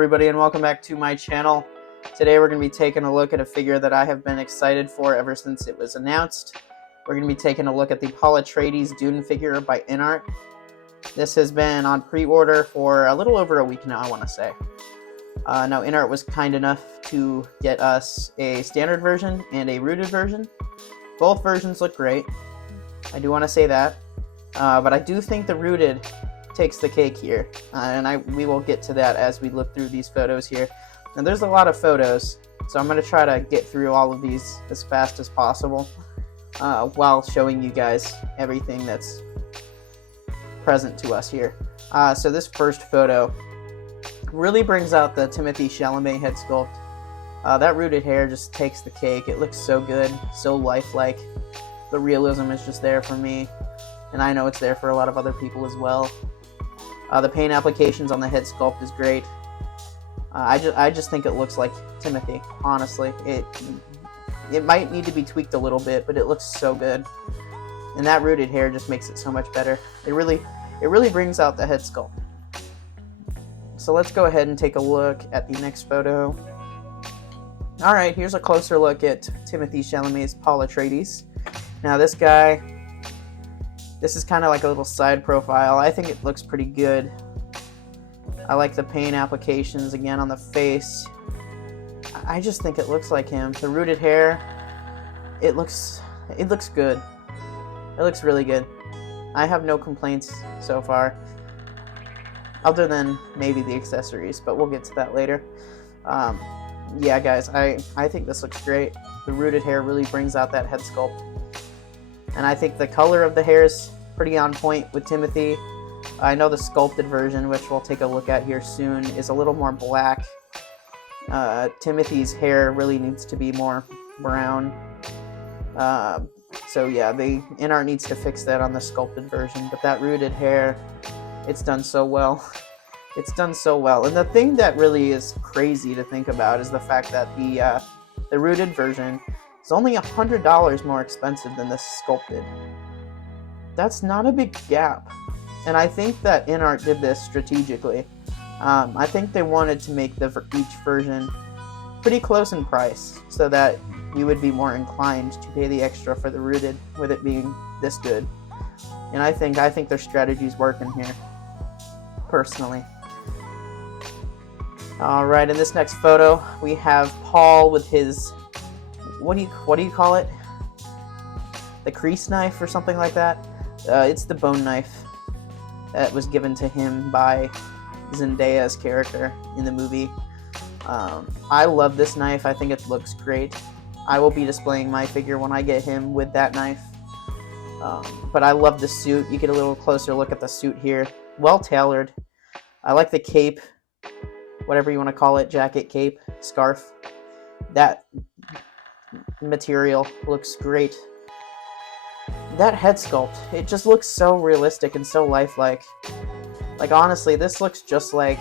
everybody, and welcome back to my channel. Today we're going to be taking a look at a figure that I have been excited for ever since it was announced. We're going to be taking a look at the Atreides Dune figure by InART. This has been on pre-order for a little over a week now, I want to say. Now InART was kind enough to get us a standard version and a rooted version. Both versions look great, I do want to say that. But I do think the rooted takes the cake here, and we will get to that as we look through these photos here. And there's a lot of photos, so I'm going to try to get through all of these as fast as possible while showing you guys everything that's present to us here. So this first photo really brings out the Timothée Chalamet head sculpt. That rooted hair just takes the cake. It looks so good, so lifelike. The realism is just there for me, and I know it's there for a lot of other people as well. The paint applications on the head sculpt is great. I just think it looks like Timothy, honestly. It might need to be tweaked a little bit, but it looks so good. And that rooted hair just makes it so much better. It really brings out the head sculpt. So let's go ahead and take a look at the next photo. Alright, here's a closer look at Timothée Chalamet's Paul Atreides. Now this guy, this is kind of like a little side profile. I think it looks pretty good. I like the paint applications again on the face. I just think it looks like him. The rooted hair, it looks good. It looks really good. I have no complaints so far, other than maybe the accessories, but we'll get to that later. Yeah, guys, I think this looks great. The rooted hair really brings out that head sculpt. And I think the color of the hair is pretty on point with Timothy. I know the sculpted version, which we'll take a look at here soon, is a little more black. Timothy's hair really needs to be more brown. So yeah, the InART needs to fix that on the sculpted version. But that rooted hair, it's done so well. It's done so well. And the thing that really is crazy to think about is the fact that the rooted version is only $100 more expensive than the sculpted. That's not a big gap. And I think that InART did this strategically. I think they wanted to make each version pretty close in price so that you would be more inclined to pay the extra for the rooted with it being this good. And I think their strategy's working here, personally. Alright, in this next photo, we have Paul with his, what do you call it? The crease knife or something like that? It's the bone knife that was given to him by Zendaya's character in the movie. I love this knife. I think it looks great. I will be displaying my figure when I get him with that knife. But I love the suit. You get a little closer look at the suit here. Well tailored. I like the cape, whatever you want to call it, jacket, cape, scarf. That material looks great. That head sculpt, it just looks so realistic and so lifelike. Like, honestly, this looks just like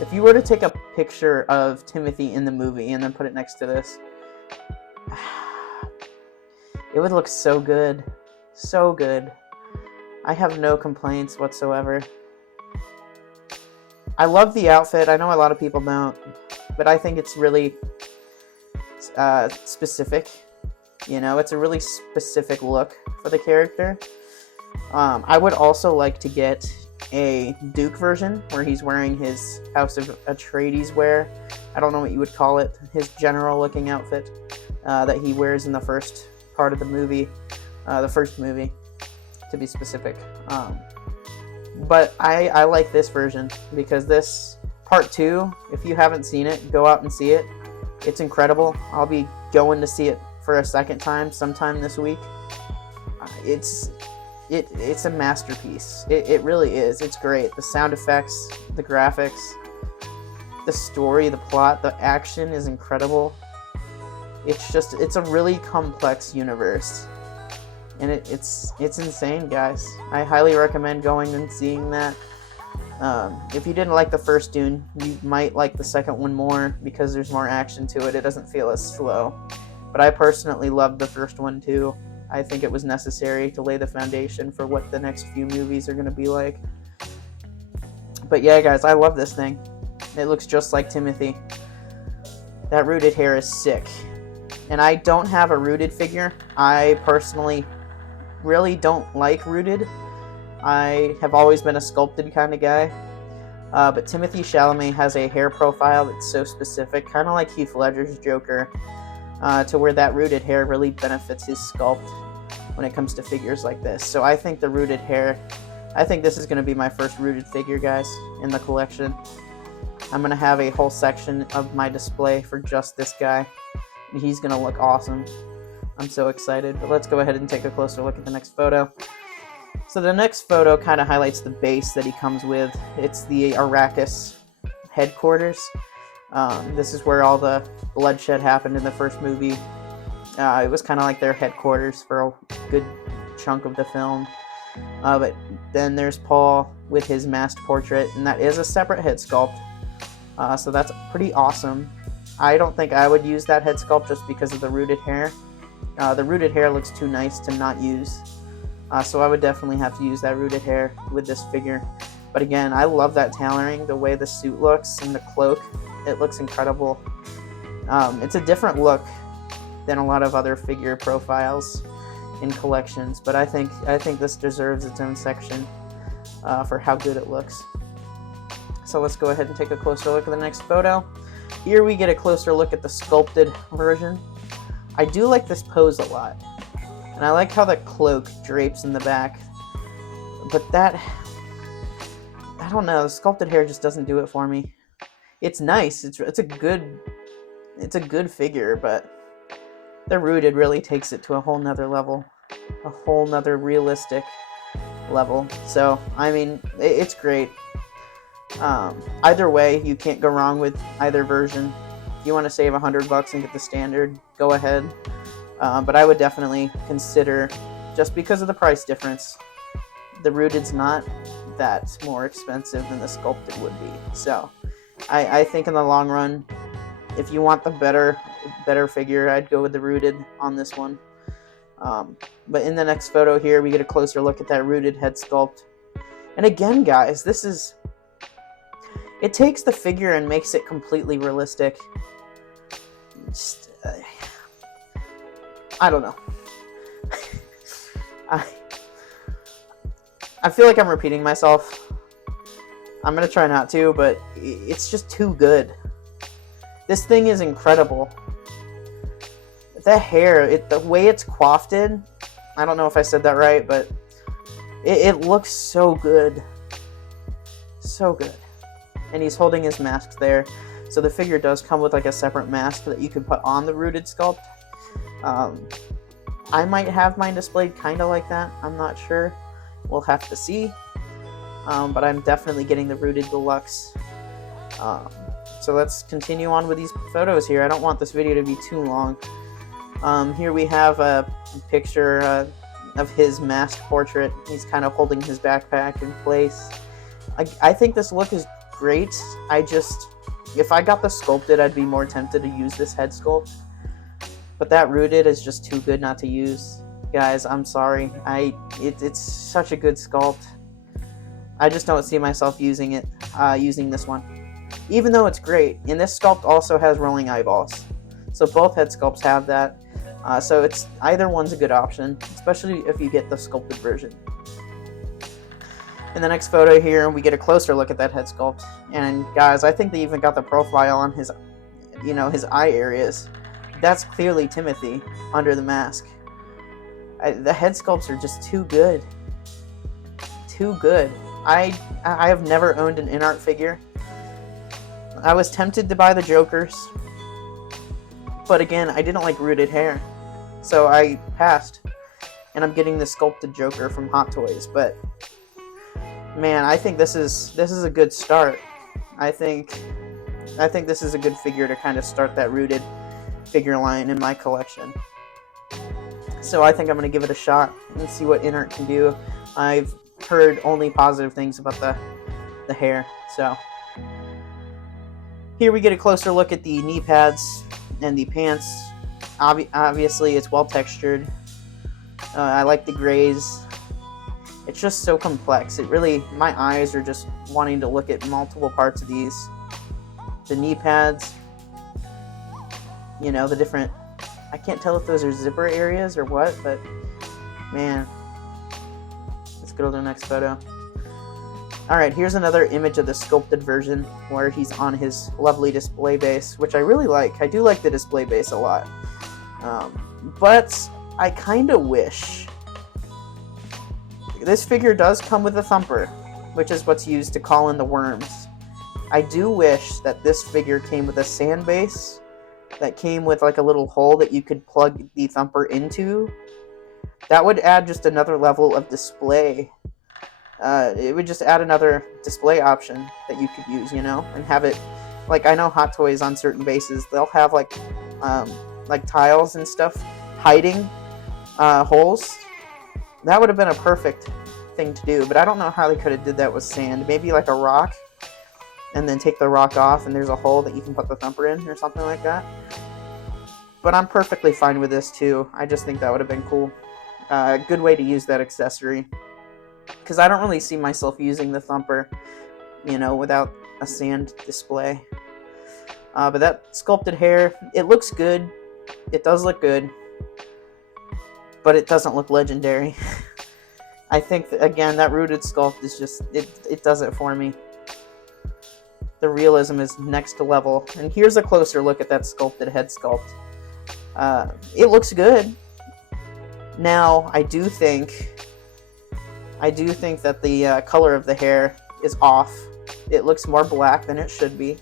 if you were to take a picture of Timothy in the movie and then put it next to this, it would look so good. So good. I have no complaints whatsoever. I love the outfit. I know a lot of people don't, but I think it's really specific. You know, it's a really specific look for the character. I would also like to get a Duke version where he's wearing his House of Atreides wear. I don't know what you would call it. His general looking outfit that he wears in the first part of the movie. The first movie, to be specific. But I like this version because this part 2, if you haven't seen it, go out and see it. It's incredible. I'll be going to see it for a second time sometime this week. It's a masterpiece. It really is. It's great. The sound effects, the graphics, the story, the plot, the action is incredible. It's a really complex universe. And it's insane, guys. I highly recommend going and seeing that. If you didn't like the first Dune, you might like the second one more because there's more action to it. It doesn't feel as slow. But I personally loved the first one too. I think it was necessary to lay the foundation for what the next few movies are going to be like. But yeah, guys, I love this thing. It looks just like Timothy. That rooted hair is sick. And I don't have a rooted figure. I personally really don't like rooted. I have always been a sculpted kind of guy. But Timothée Chalamet has a hair profile that's so specific, kind of like Heath Ledger's Joker, to where that rooted hair really benefits his sculpt when it comes to figures like this. So I think the rooted hair, I think this is going to be my first rooted figure, guys, in the collection. I'm going to have a whole section of my display for just this guy, and he's going to look awesome. I'm so excited. But let's go ahead and take a closer look at the next photo. So the next photo kind of highlights the base that he comes with. It's the Arrakis headquarters. This is where all the bloodshed happened in the first movie. It was kind of like their headquarters for a good chunk of the film. But then there's Paul with his masked portrait, and that is a separate head sculpt. So that's pretty awesome. I don't think I would use that head sculpt just because of the rooted hair. The rooted hair looks too nice to not use. So I would definitely have to use that rooted hair with this figure. But again, I love that tailoring, the way the suit looks and the cloak. It looks incredible. It's a different look than a lot of other figure profiles in collections, but I think this deserves its own section for how good it looks. So let's go ahead and take a closer look at the next photo. Here we get a closer look at the sculpted version. I do like this pose a lot. And I like how the cloak drapes in the back. But that, I don't know, the sculpted hair just doesn't do it for me. It's nice. It's a good figure, but the rooted really takes it to a whole nother level. A whole nother realistic level. So, I mean, it's great. Either way, you can't go wrong with either version. If you want to save $100 and get the standard, go ahead. But I would definitely consider, just because of the price difference, the rooted's not that more expensive than the sculpted would be. So I think in the long run, if you want the better figure, I'd go with the rooted on this one. But in the next photo here, we get a closer look at that rooted head sculpt. And again, guys, it takes the figure and makes it completely realistic. Just, I don't know. I feel like I'm repeating myself. I'm going to try not to, but it's just too good. This thing is incredible. The hair, the way it's coiffed, I don't know if I said that right, but it looks so good. So good. And he's holding his mask there. So the figure does come with like a separate mask that you can put on the rooted sculpt. I might have mine displayed kind of like that. I'm not sure. We'll have to see. But I'm definitely getting the rooted deluxe. So let's continue on with these photos here. I don't want this video to be too long. Here we have a picture of his masked portrait. He's kind of holding his backpack in place. I think this look is great. If I got the sculpted, I'd be more tempted to use this head sculpt. But that rooted is just too good not to use. Guys, I'm sorry. It's such a good sculpt. I just don't see myself using this one. Even though it's great. And this sculpt also has rolling eyeballs. So both head sculpts have that. So it's either one's a good option, especially if you get the sculpted version. In the next photo here, we get a closer look at that head sculpt. And guys, I think they even got the profile on his eye areas. That's clearly Timothy under the mask. The head sculpts are just too good. Too good. I have never owned an InART figure. I was tempted to buy the Jokers. But again, I didn't like rooted hair. So I passed. And I'm getting the sculpted Joker from Hot Toys. But man, I think this is a good start. I think this is a good figure to kind of start that rooted figure line in my collection. So I think I'm going to give it a shot and see what InART can do. I've heard only positive things about the hair. So here we get a closer look at the knee pads and the pants. Obviously it's well textured. I like the grays. It's just so complex. My eyes are just wanting to look at multiple parts of these. the knee pads, you know, the different, I can't tell if those are zipper areas or what, but man, let's go to the next photo. Alright, here's another image of the sculpted version where he's on his lovely display base, which I really like. I do like the display base a lot. But I kind of wish... This figure does come with a thumper, which is what's used to call in the worms. I do wish that this figure came with a sand base that came with like a little hole that you could plug the thumper into. That would add just another level of display. It would just add another display option that you could use, you know, and have it, like, I know Hot Toys on certain bases, they'll have like tiles and stuff hiding holes. That would have been a perfect thing to do, but I don't know how they could have did that with sand. Maybe like a rock, and then take the rock off and there's a hole that you can put the thumper in or something like that. But I'm perfectly fine with this too. I just think that would have been cool. A good way to use that accessory. Because I don't really see myself using the thumper, you know, without a sand display. But that sculpted hair, it looks good. It does look good. But it doesn't look legendary. I think, again, that rooted sculpt is just, it does it for me. The realism is next level. And here's a closer look at that sculpted head sculpt. It looks good. Now, I do think that the color of the hair is off. It looks more black than it should be.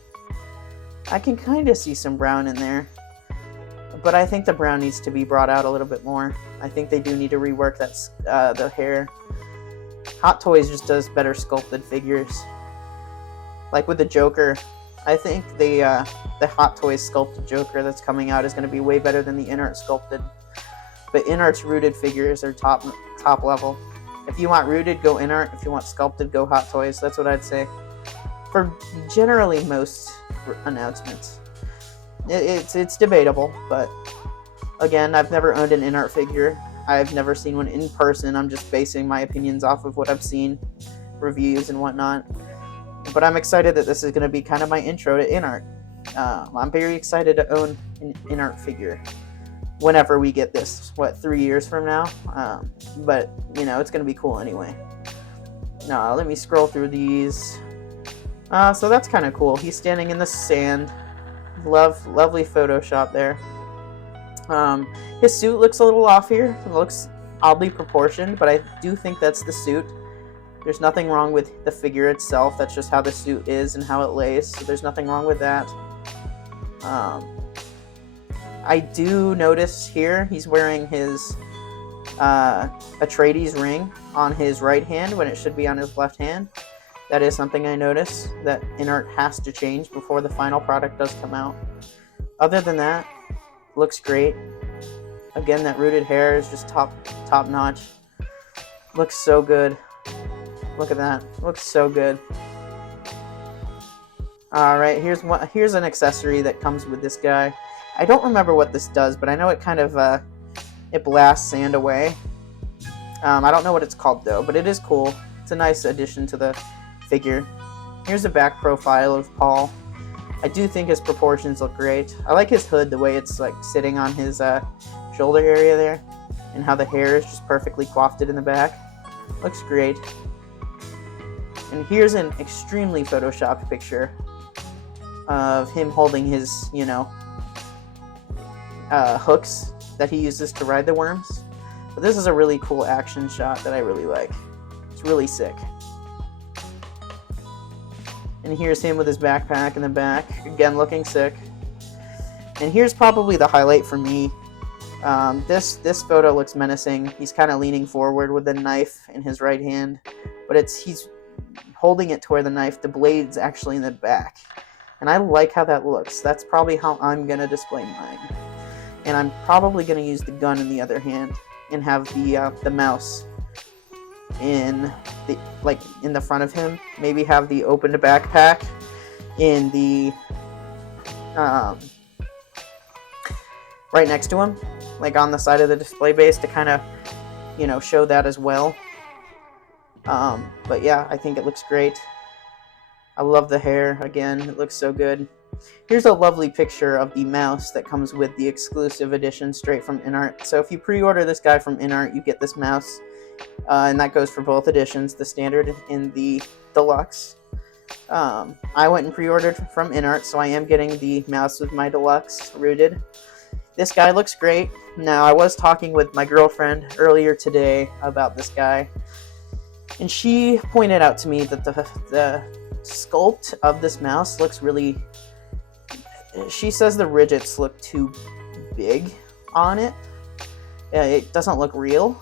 I can kind of see some brown in there. But I think the brown needs to be brought out a little bit more. I think they do need to rework that the hair. Hot Toys just does better sculpted figures. Like with the Joker, I think the Hot Toys sculpted Joker that's coming out is going to be way better than the InART sculpted. But InART's rooted figures are top level. If you want rooted, go InART. If you want sculpted, go Hot Toys. That's what I'd say. For generally most announcements. It's debatable, but again, I've never owned an InART figure. I've never seen one in person. I'm just basing my opinions off of what I've seen, reviews and whatnot. But I'm excited that this is going to be kind of my intro to InART. I'm very excited to own an InART figure whenever we get this, 3 years from now? But, you know, it's going to be cool anyway. Now, let me scroll through these. So that's kind of cool. He's standing in the sand. Lovely Photoshop there. His suit looks a little off here. It looks oddly proportioned, but I do think that's the suit. There's nothing wrong with the figure itself. That's just how the suit is and how it lays. So there's nothing wrong with that. I do notice here he's wearing his Atreides ring on his right hand when it should be on his left hand. That is something I notice that InART has to change before the final product does come out. Other than that, looks great. Again, that rooted hair is just top notch. Looks so good. Look at that. Looks so good. Alright, here's an accessory that comes with this guy. I don't remember what this does, but I know it kind of it blasts sand away. I don't know what it's called though, but it is cool. It's a nice addition to the figure. Here's a back profile of Paul. I do think his proportions look great. I like his hood, the way it's like sitting on his shoulder area there, and how the hair is just perfectly coiffed in the back. Looks great. And here's an extremely photoshopped picture of him holding his, you know, hooks that he uses to ride the worms. But this is a really cool action shot that I really like. It's really sick. And here's him with his backpack in the back, again looking sick. And here's probably the highlight for me. This photo looks menacing. He's kind of leaning forward with the knife in his right hand, but he's holding it to where the blade's actually in the back. And I like how that looks. That's probably how I'm gonna display mine. And I'm probably gonna use the gun in the other hand and have the mouse in the front of him. Maybe have the opened backpack in the right next to him, like on the side of the display base, to kind of, you know, show that as well. But yeah, I think it looks great. I love the hair. Again, it looks so good. here's a lovely picture of the mouse that comes with the exclusive edition straight from InART. So if you pre-order this guy from InART, you get this mouse, and that goes for both editions, the standard and the deluxe. I went and pre-ordered from InART, so I am getting the mouse with my deluxe rooted. This guy looks great. Now, I was talking with my girlfriend earlier today about this guy, and she pointed out to me that the sculpt of this mouse looks really... She says the ridgets look too big on it. It doesn't look real.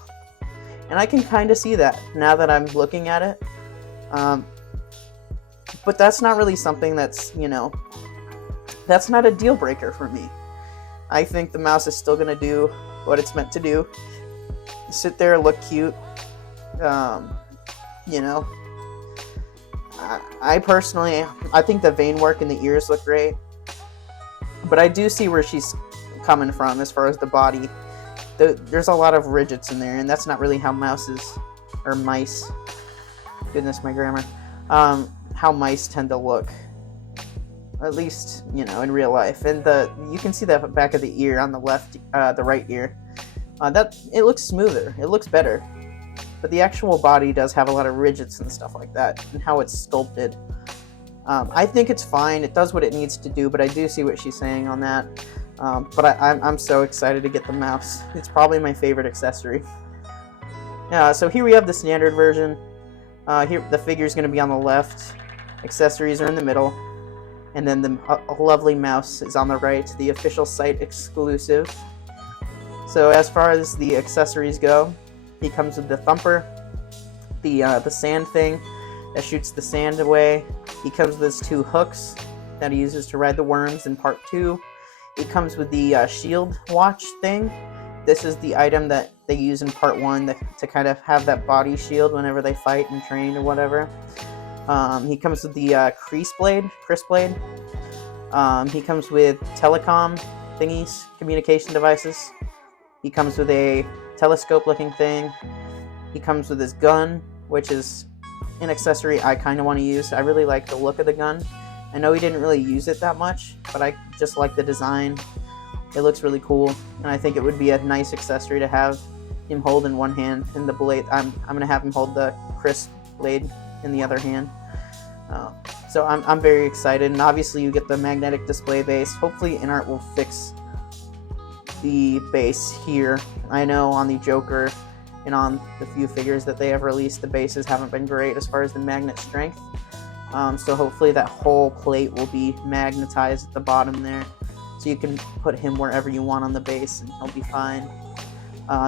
And I can kind of see that now that I'm looking at it. But that's not really something that's, that's not a deal breaker for me. I think the mouse is still going to do what it's meant to do. Sit there, look cute. I personally, I think the vein work in the ears look great. But I do see where she's coming from as far as the body. There's a lot of ridgets in there, and that's not really how mice, goodness, my grammar, how mice tend to look. At least, in real life. And you can see the back of the ear on the right ear. It looks smoother. It looks better. But the actual body does have a lot of ridgets and stuff like that, and how it's sculpted. I think it's fine. It does what it needs to do, but I do see what she's saying on that. But I'm so excited to get the mouse. It's probably my favorite accessory. So here we have the standard version. Here the figure is going to be on the left. Accessories are in the middle. And then a lovely mouse is on the right, the official site exclusive. So as far as the accessories go, he comes with the thumper, the sand thing that shoots the sand away. He comes with his 2 hooks that he uses to ride the worms in part 2. It comes with the shield watch thing. This is the item that they use in part 1 to kind of have that body shield whenever they fight and train or whatever. He comes with the Crisp blade. He comes with telecom thingies, communication devices. He comes with a telescope-looking thing. He comes with his gun, which is an accessory I kind of want to use. I really like the look of the gun. I know he didn't really use it that much, but I just like the design. It looks really cool, and I think it would be a nice accessory to have him hold in one hand, and the blade. I'm gonna have him hold the Crisp blade in the other hand. So I'm very excited, and obviously you get the magnetic display base. Hopefully InART will fix the base here. I know on the Joker and on the few figures that they have released, the bases haven't been great as far as the magnet strength. So hopefully that whole plate will be magnetized at the bottom there, so you can put him wherever you want on the base and he'll be fine.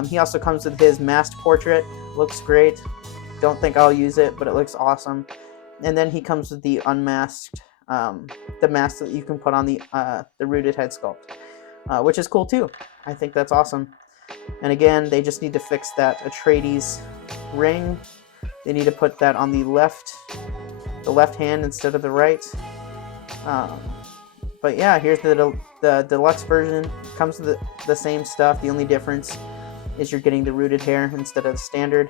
He also comes with his masked portrait. Looks great. Don't think I'll use it, but it looks awesome. And then he comes with the unmasked, the mask that you can put on the rooted head sculpt, which is cool too. I think that's awesome. And again, they just need to fix that Atreides ring. They need to put that on the left hand instead of the right. But yeah, here's the deluxe version. Comes with the same stuff. The only difference is you're getting the rooted hair instead of the standard.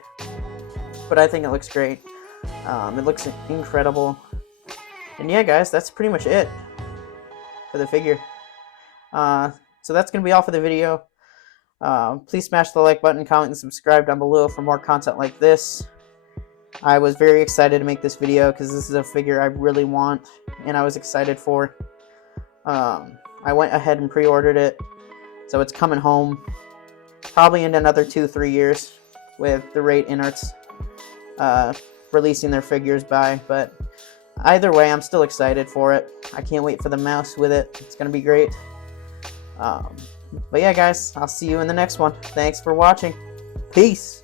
But I think it looks great. It looks incredible. And yeah, guys, that's pretty much it for the figure. So that's going to be all for the video. Please smash the like button, comment, and subscribe down below for more content like this. I was very excited to make this video because this is a figure I really want and I was excited for. I went ahead and pre-ordered it, so it's coming home probably in another 2-3 years with the rate InART's releasing their figures by. But either way, I'm still excited for it. I can't wait for the mouse with it. It's going to be great. But yeah, guys, I'll see you in the next one. Thanks for watching. Peace.